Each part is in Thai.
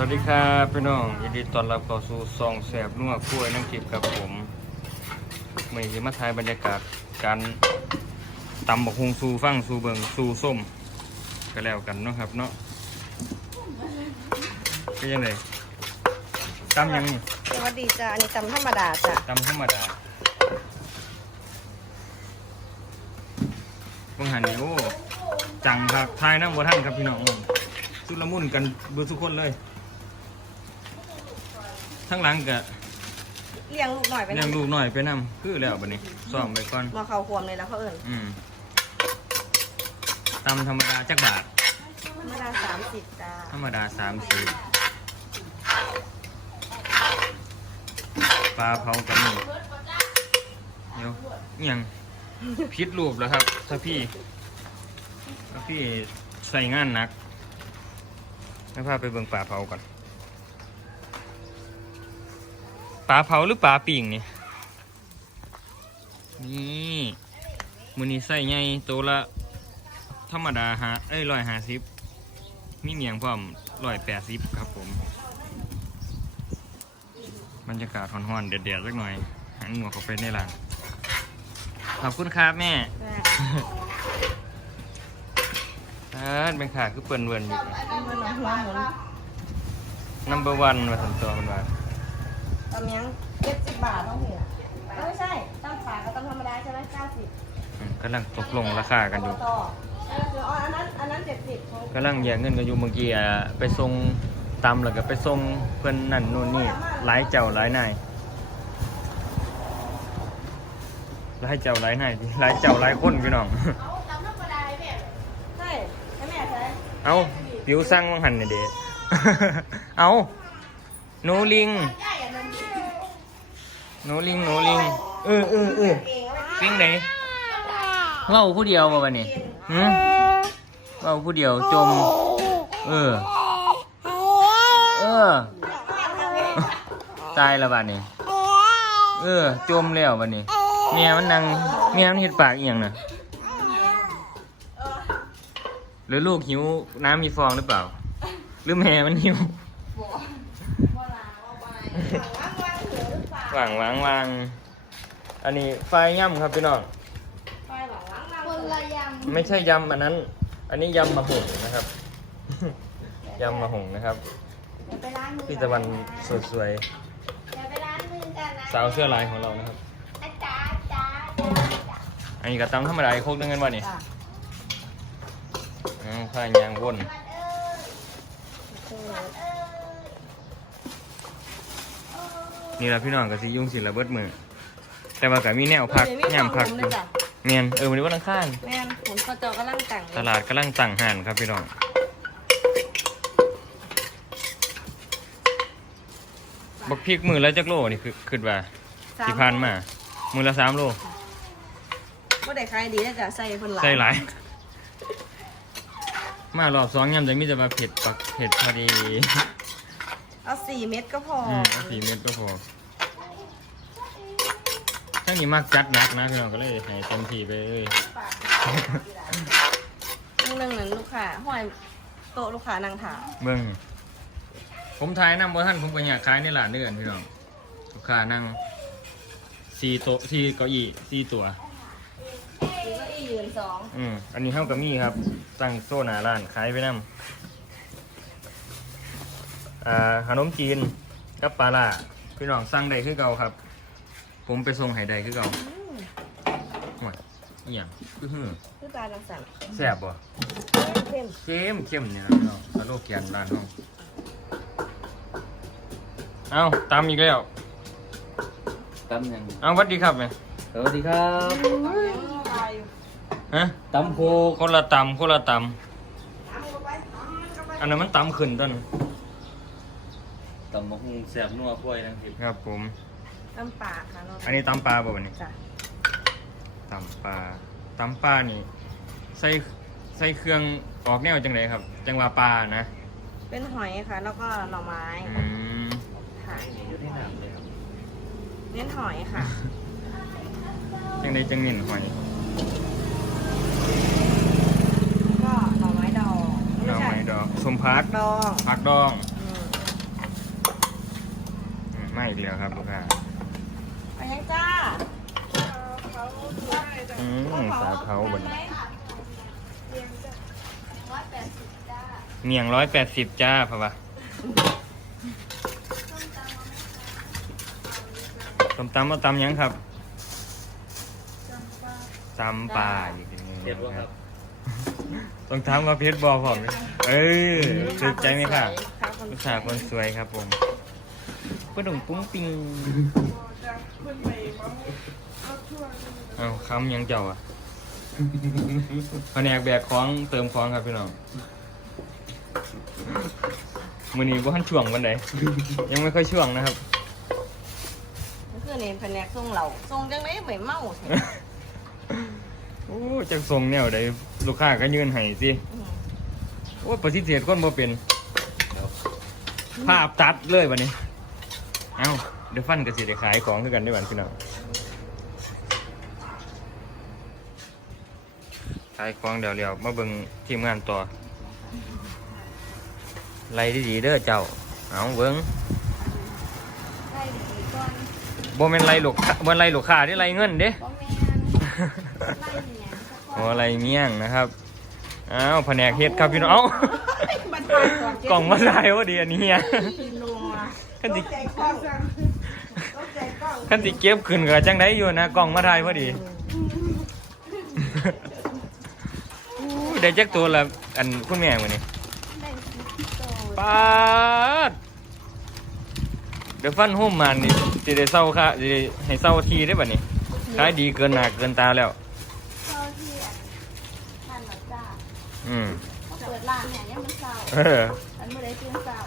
วัสดีครับพี่น้องยินดีต้อนรับเข้าสู่ซองแสบนัวกล้วยน้ำจิบกับผมมื่อนี้มาถ่ายบรรยากาศการตำบักฮุงสูฟังสูเบิงสูส้มก็แล้วกันเนาะครับเนาะก็ยังไงตำยังนี่สวัสดีจ้าอันนี้ตำธรรมดาจ้ะตำธรรมดาเบิ่งหันนี่โอ้จังครับทายน้ำบัวท่านครับพี่น้องสุดละมุนกันเบือทุกคนเลย ทั้งหลังก็เลี้ยงลูกหน่อยไปเลี้ยงลูกหน่อยไปนำคือแล้วบัดนี้ซ่อมไปก่อนมาเข้าควมเลยแล้วเขาเอิ่นอืมตำธรรมดาจักบาท ธรรมดาสามสิบจ้าธรรมดาสามสิบปลาเผากันนี่เดี๋ยวอิหยังพิษรูปแล้วครับ ถ้าพี่ถ้าพี่ใส่งานหนักให้พาไปเบิ่งปลาเผาก่อน ปลาเผาหรือปลาปิ่งนี่นี่มือนี้ใส่ไงตัวละ ธรรมดาฮะเอ้ยร้อยห้าสิบมีเมียงพร้อมร้อยแปดสิบครับผมบรรยากาศร้อนๆเดือดๆสักหน่อย หันหัวเข้าไปในร้านขอบคุณครับแม่เออเป็นขาคือเปิ่นเวิร์นอยู่มันหัวหมุนนัมเบอร์วันมาสันตัวมันว่า ตำยังเจ็ดสิบบาทเท่าไหร่ไม่ใช่ตำปลากับตำธรรมดาใช่ไหมเก้าสิบอืมกำลังตกลงราคากันอยู่ต่อเออคืออ๋ออันนั้นอันนั้นเจ็ดสิบของกำลังแย่งเงินกันอยู่เมื่อกี้อะไปส่งตำแล้วก็ไปส่งเพื่อนนั่นนู่นนี่หลายเจ้าหลายนายหลายเจ้าหลายนายหลายเจ้าหลายคนพี่น้อง ใช่ให้แม่ใช่เอาปิวสร้างวังหันเนี่ยเด็ เอาหนูลิง หนูลิงหนูลิงเออเออเออเองเอาไปลิงไหนเว้าผู้เดียวมาวันนี้หืมเว้าผู้เดียวจม เออ เออ ตายแล้วบัดนี้เออ จมแล้วบัดนี้เมียมันนั่งเมียมันเห็ดปากเอียงน่ะหรือลูกหิวน้ำมีฟองหรือเปล่า หรือแม่มันหิว วางวางวางอันนี้ไฟย่ำครับพี่น้องไปหลังล้างน้ำคนละยำไม่ใช่ยำอันนั้น อันนี้ยำมะหงนะครับยำมะหงนะครับเดี๋ยวไปล้างมือพี่ตะวันสวยเดี๋ยวไปล้างมือกันนะๆสาวเสื้อลายของเรานะครับอาจารย์จ้าจ้าอันนี้ก็ตำธรรมดาอีกโคกนึงกันวะนี่จ้ะอืมข้ายางวน นี่แหละพี่น้องกับสิยุ่งสิระเบิดมือ แต่ว่าก็มีแนวพักเดี๋ยวมีย่ำพักของอผมด้ยู่วยจ้ะเมียนเออวันนี้วันอังคารแม่นผลกระจอกกำลังแต่งตลาดกำลังตั้งห่านครับพี่น้องบักพริกมือละจักโลนี่คือคือว่าที่ผ่านมา มือละสามโลก็ได้ขายดีนะจ๊ะใส่คนหลายใส่หลาย มารอบสองยำจะมีแต่ว่าเผ็ดปักเผ็ดพอดี เอาสี่เม็ดก็พออืมเอาสี่เม็ดก็พอทั้งนี้มากจัดหนักนะพี่น้องก็เลยให้เต็มที่ไปเลยนึงนึงนั้นลูกค้าห้อยโต๊ะลูกค้านางถามเบิ่งผมทายน้ำบ่ท่านผมก็อยากขายในร้านเดือนพี่น้องลูกค้านั่งสี่โต๊ะสี่เก้าอี้สี่ตัวคือก็อียืนสองอืมอันนี้เท่ากับมีครับ ตั้งโซนหน้าร้านขายไปน้ำ อ่าขนมจีนกับปลาล่าพี่น้องสั่งได้คือเก่าครับ ผมไปส่งให้ได้คือเก่าหมดอหย่างคือหือคือการรังสรรค์แซ่บบ่เข้มเข้มเข้มเนี่ยนะพี่น้องสโลแกนร้านห้องเอาตามอีกแล้วตำยังเอาหวัดดีครับแม่สวัสดีครับฮะตำโพคนละตำคนละตำอันนั้นมันตำขึ้นต้น ตำมะฮุงแสบนัวกล้วยทั้งทิพย์ครับผมน้ำปลาค่ะเนาะอันนี้ตำปลาบ่วันนี้จ้ะตำปลาตำปลานี่ ใส่ใส่เครื่องออกแนวจังไรครับ จังหวะปลานะเป็นหอยค่ะ แล้วก็หน่อไม้อืมค่ะอยู่ที่น้ำเลยครับเน้นหอยค่ะ จังไรจังเน้นหอย ก็หน่อไม้ดองดอกใช่ไม้ดอกสมพักดอง ผักดองอืม อีกแล้วครับลูกค้าไปยังจ้าอืมสาเขาบนร้อยแปดสิบจ้าเมียงร้อยแปดสิบจ้าพ่อวะต้มตำมาตำหยังครับตำปลาอีกทีหนึงเห็นว่าครับต้องถามว่าเพชรบอผมเออถูกใจไหมครับครับคนลูกสาวคนสวยครับผมก ระดุมปุ้งปิงเอาคำยังเจ้าอะแผนกแบกของเติมของครับพี่น้องมือนี้บ่ทันช่วงวันใดยังไม่ค่อยช่วงนะครับนี่คือนี่แผนกทรงเหล่าทรงจังไดเหมือนเมาใช่โอ้จักทรงแนวใดลูกค้าก็ยืนให้สิโอ้ปฏิเสธคนบ่เป็นภาพตัดเลยวันนี้ เอ้าเดี๋ยวฟันก็สิได้ขายของคือกันได้บัดพี่น้องขายของเดี๋ยวเดี๋ยวมาเบิ่งทีมงานต่อไล่ดีๆเด้อเจ้าเอาเบิ่งได้ดีก่อนบ่แม่นไล่ลูกค้าบ่ไล่ลูกค้าที่ไล่เงินเด้บ่แม่นไล่เนี่ยสักโอ้ก่อนไล่เมี่ยงนะครับอ้าวแผนกเฮ็ดครับพี่น้องเอ้าบันทายก่อนเจ๊กล่องมาลายว่าดีอันนี้อะกินลงมา ขันติใจกล้องต้องใจกล้องขันติเก็บขึ้นกับจังไดอยู่นะกล่องมาทายพอดีอู้ได้จักตัวละอันคุณแม่วันนี้ได้สิบโตปาดเดี๋ยวฟันหุ่มมันนี่สิได้เศร้าค่ะสิได้ให้เศร้าทีได้บัดนี้ขายดีเกินหน้าเกินตาแล้วเข้าที่อะท่านหลับจ้าอืมเขาเปิดร้านเนี่ยยังมันเศร้าเอออันเมื่อไรตื่นเศร้า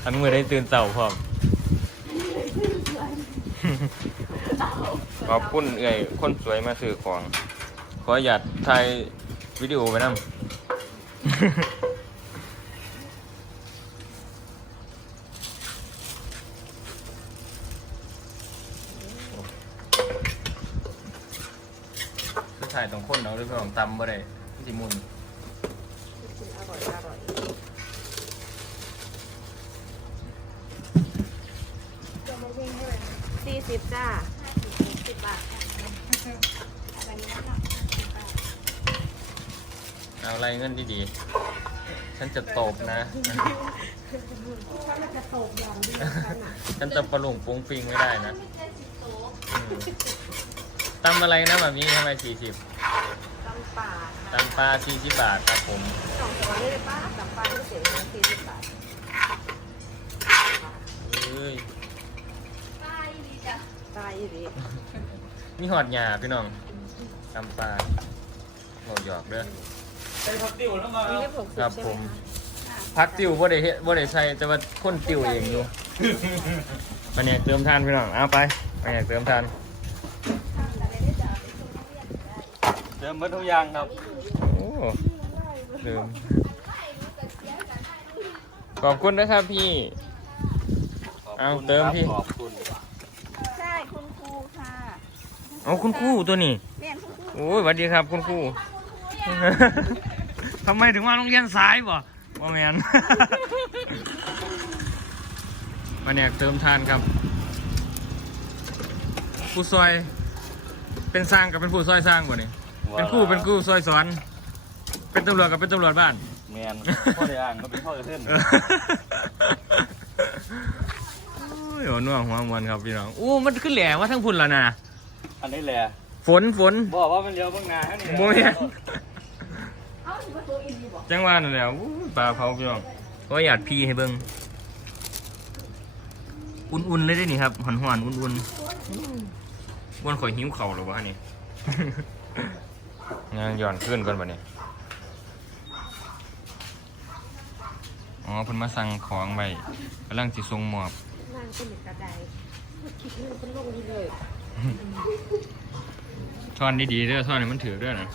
เอออันมือได้ตื่นเช้าพร้อมขอบคุณเอ่ยคนสวยมาซื้อของ ขออยากถ่ายวิดีโอไว้นำคือถ่ายตรงคนเอาด้วยพี่ผมตำบ่ได้สิมุน อร่อยอร่อย สี่สิบจ้าสิบบาทค่ะอะไรเนี้ยเนาะสิบบาทเอาอะไรเงินดีๆ ฉันจะตบนะจะตกอย่างเดียวกันอะฉันจะประหลงปุ้งปิงไม่ได้นะไม่ใช่สิบโตอืมตำอะไรนะแบบนี้ทำไมสี่สิบตำป่าตำปลาสี่สิบบาทครับผม สองตัวเลยป้าตำป่าที่เสียเงินสี่สิบบาท เอ้ยป้ายดีจ้ะตายอีดีมีหอดหยาพี่น้องตำปลาโหหยอกเด้อเป็นพักติวแล้วมานี่เรียบหกสิบครับใช่ผไหมมคะพักติวบ่ได้เฮ็ดบ่ได้ใส่แต่ว่าคนติวเองอยู่มาเนี่ยเติมทานพี่น้องเอาไปมาเนี่ยเติมทานเดิมเบิดทุกอย่างครับโอ้เติมขอบคุณนะครับพี่เอาเติมพี่ขอบคุณ ใช่คุณครูค่ะ เอาคุณครูตัวนี้เรียนคุณครูโอ้ยสวัสดีครับคุณครูทำไมถึงมาโรงเรียนสายบ่บ่แมนมาเนี่ยเติมทานครับผู้ซอย เป็นสร้างกับเป็นผู้ซอยสร้างบ่เนี่ยเป็นครู่เป็นครู่ซอยสอน เป็นตำรวจกับเป็นตำรวจบ้านแมนพ่อได้อ่านก็เป็นพ่อกระเทือนโอ้ยหัวนัวหัวมวนครับพี่น้องโอ้มันขึ้นแหล่ว่าทั้งพุ่นแล้วนะ อันนี้แหละฝนฝนบอกว่ามันเลี้ยวเบ้างหนาให้นี่โมเมนเอ้าถือว่าตัวอินดีบอกจังหวะนั่นแหละอู้ปลาเผาพี่น้องก็อยากพีให้เบิ่งอุ่นๆเลยได้นี่ครับหอนๆอุ่นๆวนข่อยหิวเข่าวหรือวะนี่งานย้อนขึ้นก่อนปะเนี่ยอ๋อเพิ่นมาสั่งของไว้กำลังสิส่งหมอบนางเป็นกระไดคิดเรื่องเป็นโรคนี้เลย ท่อนดีๆเด้อท่อนนี้มันถือด้วยนะ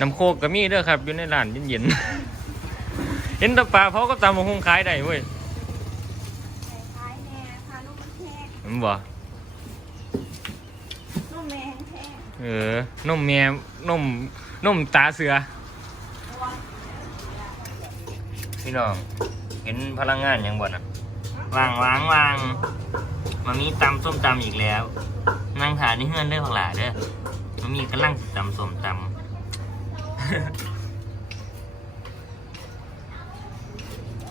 น้ำโคกก็มีเด้อครับ อยู่ในร้านเย็นๆ เห็นแตะปลาเขาก็ตำมาคงขายได้เว้ยใส่ท้ายแน่พาลูกมันแห้งมันบ่ลูกแม่แห้งเออนมแม่นมนมตาเสือ พี่น้อง เห็นพลังงานอย่างบ่น่ะวางวางวางมามีตำส้มตำอีกแล้ว นั่งถานนี่เฮือนเด้อผักหลาเด้อมามีกำลังตำส้มตำ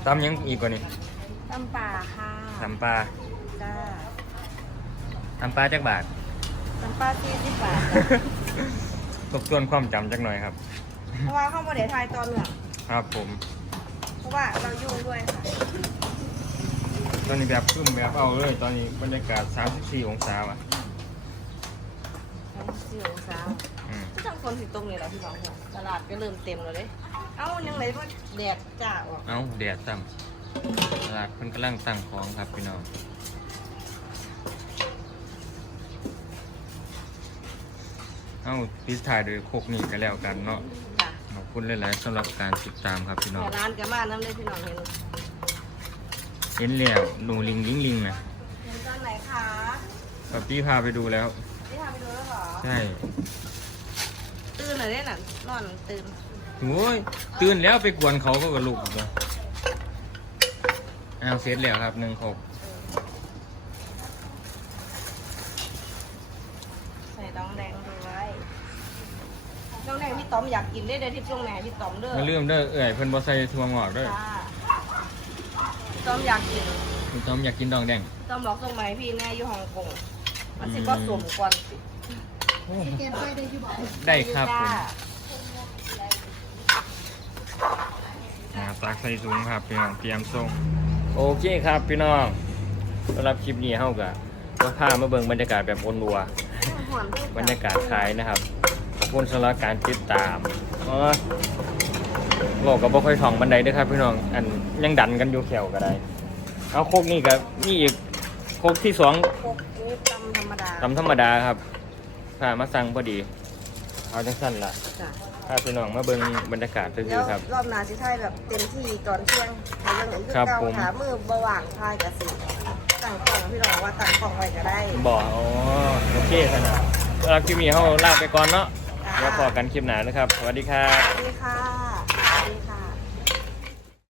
ตำยังอีกกว่านี้ตำป่าค่ะตำปลาจ้าตำปลาจักบาทตำป่าสี่สิบบาททบทวนความจำจักหน่อยครับ เพราะว่าเข้าโมเดลไทยตอนเหนือครับผมเพ ราะว่าเรายุ่งด้วยค่ะ ตอนนี้แบบขึ้นแบบเอาเลย ตอนนี้บรรยากาศ 34 องศาอะสี่องศาอืมที่ทำคนสิตรงนี่แหละพี่น้องค่ะตลาดก็เริ่มเต็มแล้วเด้เอ้ายังไงว่าแดดจ้าออกเอ้าแดดซ้ำตลาดเพิ่นกำลังตั้งของครับพี่น้องเอ้าพิสถ่ายโดยโคกนี่ก็แล้วกันเนาะ ค่ะขอบคุณหลายๆสำหรับการติดตามครับพี่น้องแต่ร้านกับบ้านน้ำเลยพี่น้องเห็นเห็นแล้วหนูลิงลิงลิงนะเห็นตอนไหนคะกับพี่พาไปดูแล้ว นี่พาไปดูแล้วเหรอ ใช่ตื่นเลยได้น่ะนอนตื่นโอ้ยตื่นแล้วไปกวนเขาก็กระลุกเลยอ้าวเสร็จแล้วครับหนึ่งครบใส่ดองแดงด้วยดองแดงพี่ ต้อมอยากกินได้เดี๋ยวทิพย์ช่วงไหนพี่ต้อมเด้ออย่าลืมเด้อเอ่ยเพิ่นบ่ใส่ถั่วงอกเด้อจ้าพี่ต้อมอยากกินคุณต้อมอยากกินดองแดงต้อมบอกส่งมาให้พี่แน่อยู่ฮ่องกงมันสิก็สวมก่อนสิเกมไปได้อยู่บอกได้ครับผมจ้าอ่าตักใส่ถุงครับพี่น้องเตรียมส่งโอเคครับพี่น้องสำหรับคลิปนี้เฮาก็ก็พามาเบิ่งบรรยากาศแบบอนวัว หอนเพิ่งบรรยากาศขายนะครับขอบ คุณสำหรับการติดตามเออบอกกับบ่ค่อยท่องบันไดเด้วยครับพี่น้อง อันยังดันกันอยู่แขวก็ได้ เอาโคกนี่กับนี่อีกโคกที่สองพวกนี้ตำธรรมดาตำธรรมดาครับพามาสั่งพอดี เอาจังสั้นล่ะจ้ะพาพี่น้องมาเบิ่งบรรยากาศซื่แล้อวๆครับ รอบหนาสิไทยแบบเต็มที่ตอนเที่ยงในเรื่องของครับเก่าผมขามือเบาหวานพายกับสิตั้งกล่องพี่น้องว่าตั้งกล่องไว้ก็ได้บอกอ๋อโอเคขนาดสำหรับคลิปนี้เขาลาไปก่อนเนาะจ้า แล้วพอกันคลิปหนานะครับ สวัสดีครับ สวัสดีค่ะ